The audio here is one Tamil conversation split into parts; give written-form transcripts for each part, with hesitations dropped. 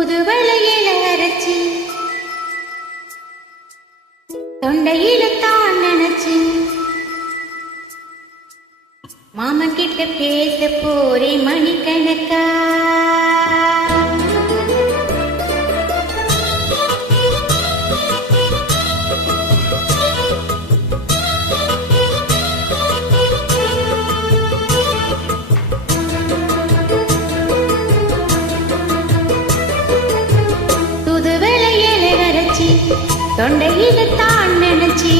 தூதுவளையில அரைச்சி தொண்டையில தான் நினைச்சு மாமன் கிட்ட பேச போரே மணிக்கணக்கா. தொண்டையில தான் நினைச்சி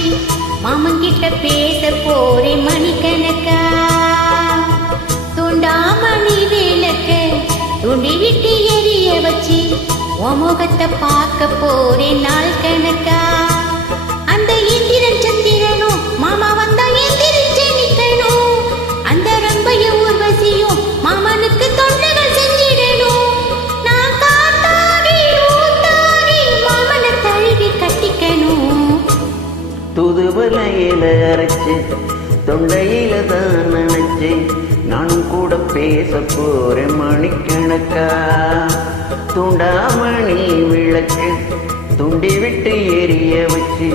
மாமன் கிட்ட பேச போரே மணிக்கணக்கா. தூண்டாமணி விளக்க துண்டி விட்டு எரிய வச்சு முகத்தை பார்க்க போரே நாள் கணக்கா. அந்த இந்திரன் சந்திரனும் மாமா வந்தா எந்திரிச்சு நிக்கணும். அந்த ரம்பைய ஊர்வசியும் மாமனுக்கு தொண்டுகள் செஞ்சிடணும். நான் காத்தாடி ஊத்தாடி மாமனை தழுவி கட்டிக்கணும். தூதுவளையில அரைச்சு தொண்டையில தான் நினைச்சு நானும் கூட பேச போறேன் மணிக்கணக்கா. தூண்டாமணி விளக்கு துண்டி விட்டு எரிய வச்சு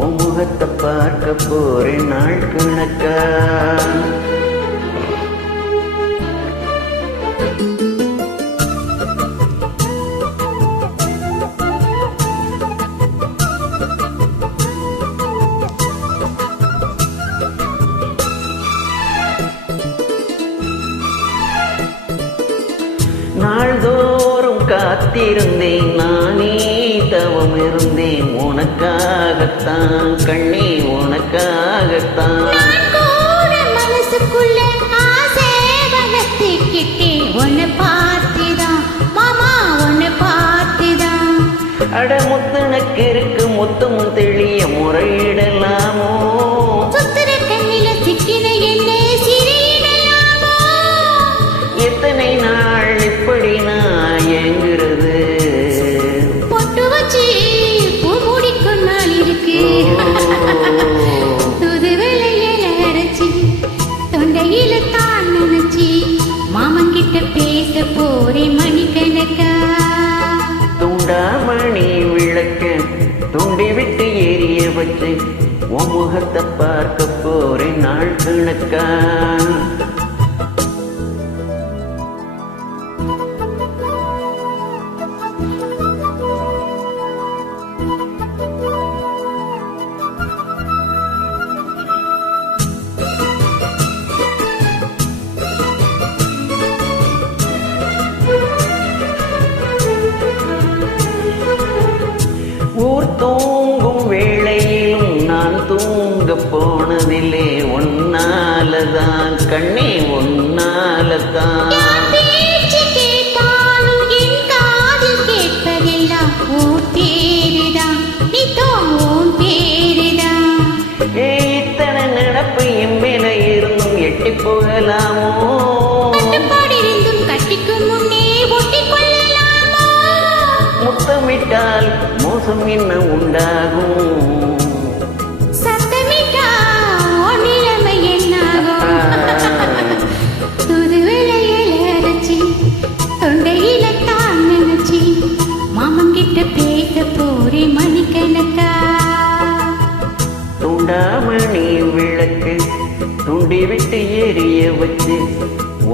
உன் முகத்தை பார்க்க போறேன் நாள் கணக்கா. நாள்தோறும் காத்திருந்தேன் நானே தவம் இருந்தேன் உனக்காகத்தான் கண்ணே உனக்காகத்தான். மனசுக்குள்ள ஆசை வளர்த்துக்கிட்டே உன்னை பார்த்துதான் மாமா உன்னை பார்த்துதான். அட முத்தனக்கு இருக்கு முத்தமும் தெளிய முறையிடலாமோ. சுத்திர கண்ணில சிக்கின என்ன சிறையிடலாமோ. எத்தனை நாள் இப்படி நான் ஏங்குறது. பொட்டு வச்சு பூ மூடிக்கும் நாள் இருக்கு. தூதுவளையில அரைச்சி தொண்டையில தான் நினைச்சி மாமன் கிட்ட பேச போரே மணிக்கணக்கா. தூண்டாமணி விளக்க துண்டி விட்டு எரிய வச்சு உன் முகத்தை பார்க்க போறேன் நாள் கணக்கா. ஊர் தூங்கும் வேளையிலும் நான் தூங்க போனதில்லை ஒன்னாலதான் கண்ணே ஒன்னாலதான். பேச்சு கேட்டாலும் என் காதில் கேட்பதெல்லாம் உன் பேருதான் நித்தம் உன் பேருதான். இத்தனை நடப்பு என் மேல இருந்தும் எட்டி போகலாமோ. இருந்தும் கட்டிக்கும் முன்னே ஒட்டிக் கொள்ளலாமோ. முத்தமிட்டால் மோசம் என்ன உண்டாகும். சத்தமிட்டா உன் நிலைமை என்னாகும். தூதுவளையில அரைச்சி தொண்டையில தான் நினைச்சி மாமன் கிட்ட பேச போரே மணிக்கணக்கா. தூண்டாமணி விளக்கு துண்டி விட்டு எரிய வச்சு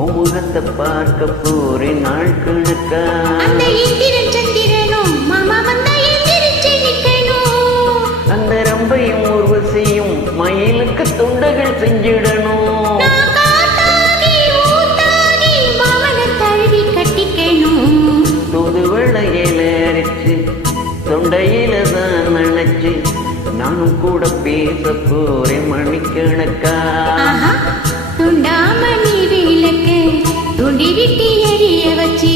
உன் முகத்தை பார்க்க போறேன் நாள் கணக்கா. அந்த இந்திரன் சந்திரனும் மாமா வந்தா எந்திரிச்சு நிக்கணும். அந்த ரம்பையும் ஊர்வசியும் மயிலுக்கு தொண்டுகள் செஞ்சிடணும். நான் காத்தாடி ஊத்தாடி மாமனை தழுவி கட்டிக்கணும். தூதுவளையில அரைச்சு தொண்டையில தான் நினைச்சு நானும் கூட பேச போறேன் மணிக்கணக்கா. துண்டாமணி விளக்கு துண்டி விட்டு எரிய வச்சு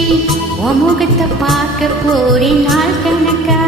உன் முகத்தை பார்க்க போரே நாள் கணக்கா.